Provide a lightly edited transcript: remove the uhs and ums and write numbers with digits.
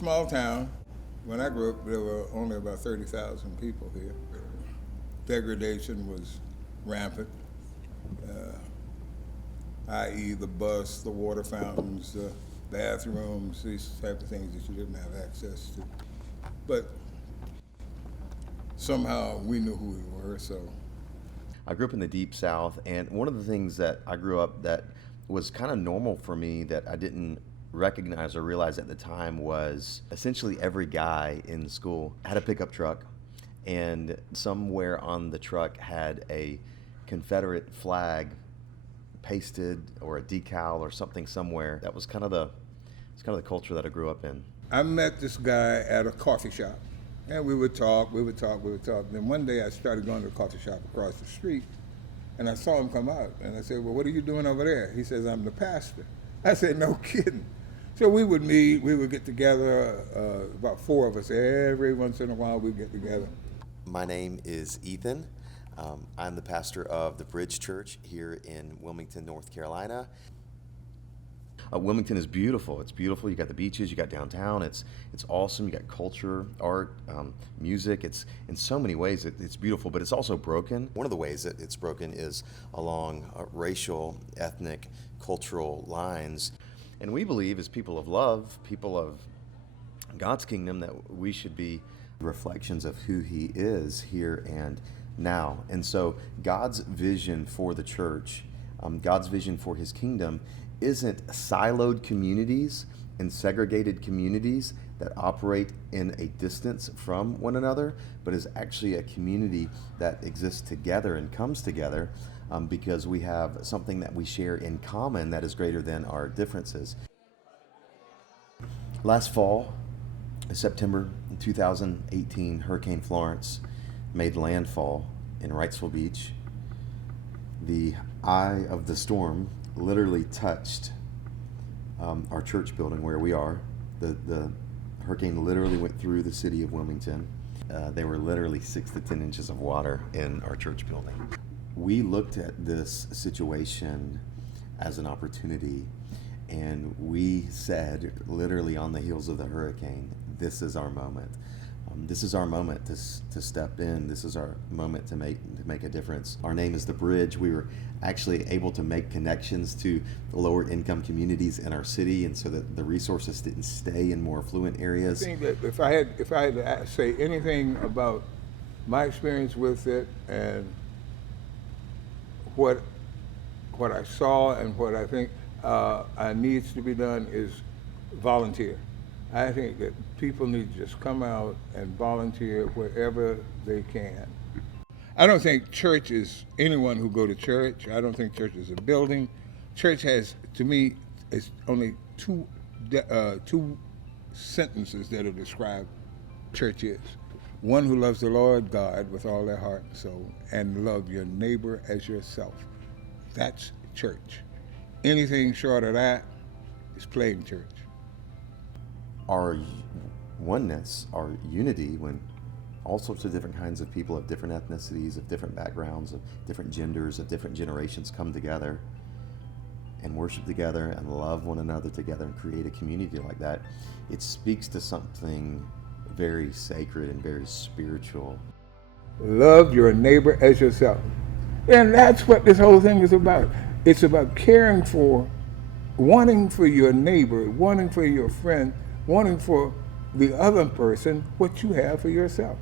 Small town. When I grew up, there were only about 30,000 people here. Degradation was rampant, i.e. the bus, the water fountains, the bathrooms, these type of things that you didn't have access to. But somehow we knew who we were, so. I grew up in the Deep South, and one of the things that I grew up that was kind of normal for me that I didn't recognize or realize at the time was essentially every guy in school had a pickup truck, and somewhere on the truck had a Confederate flag pasted or a decal or something somewhere. That was kind of the culture that I grew up in. I met this guy at a coffee shop, and we would talk. Then one day I started going to the coffee shop across the street, and I saw him come out, and I said, well, what are you doing over there? He says, I'm the pastor. I said, no kidding. So we would meet, we would get together, about four of us. Every once in a while we'd get together. My name is Ethan. I'm the pastor of the Bridge Church here in Wilmington, North Carolina. Wilmington is beautiful. It's beautiful. You got the beaches, you got downtown. It's awesome. You got culture, art, music. It's in so many ways it's beautiful, but it's also broken. One of the ways that it's broken is along racial, ethnic, cultural lines. And we believe, as people of love, people of God's kingdom, that we should be reflections of who He is here and now. And so God's vision for the church, God's vision for His kingdom, isn't siloed communities and segregated communities that operate in a distance from one another, but is actually a community that exists together and comes together because we have something that we share in common that is greater than our differences. Last fall, September 2018, Hurricane Florence made landfall in Wrightsville Beach. The eye of the storm literally touched our church building where we are. The hurricane literally went through the city of Wilmington. There were literally 6 to 10 inches of water in our church building. We looked at this situation as an opportunity, and we said, literally on the heels of the hurricane, this is our moment. This is our moment to step in. This is our moment to make a difference. Our name is The Bridge. We were actually able to make connections to lower income communities in our city, and so that the resources didn't stay in more affluent areas. I think that if I had to say anything about my experience with it and what I saw and what I think needs to be done is volunteer. I think that people need to just come out and volunteer wherever they can. I don't think church is anyone who go to church. I don't think church is a building. Church has, to me, it's only two sentences that will describe church is. One who loves the Lord God with all their heart and soul, and love your neighbor as yourself. That's church. Anything short of that is playing church. Our oneness, our unity, when all sorts of different kinds of people of different ethnicities, of different backgrounds, of different genders, of different generations come together and worship together and love one another together and create a community like that, it speaks to something very sacred and very spiritual. Love your neighbor as yourself. And that's what this whole thing is about. It's about caring for, wanting for your neighbor, wanting for your friend, wanting for the other person what you have for yourself.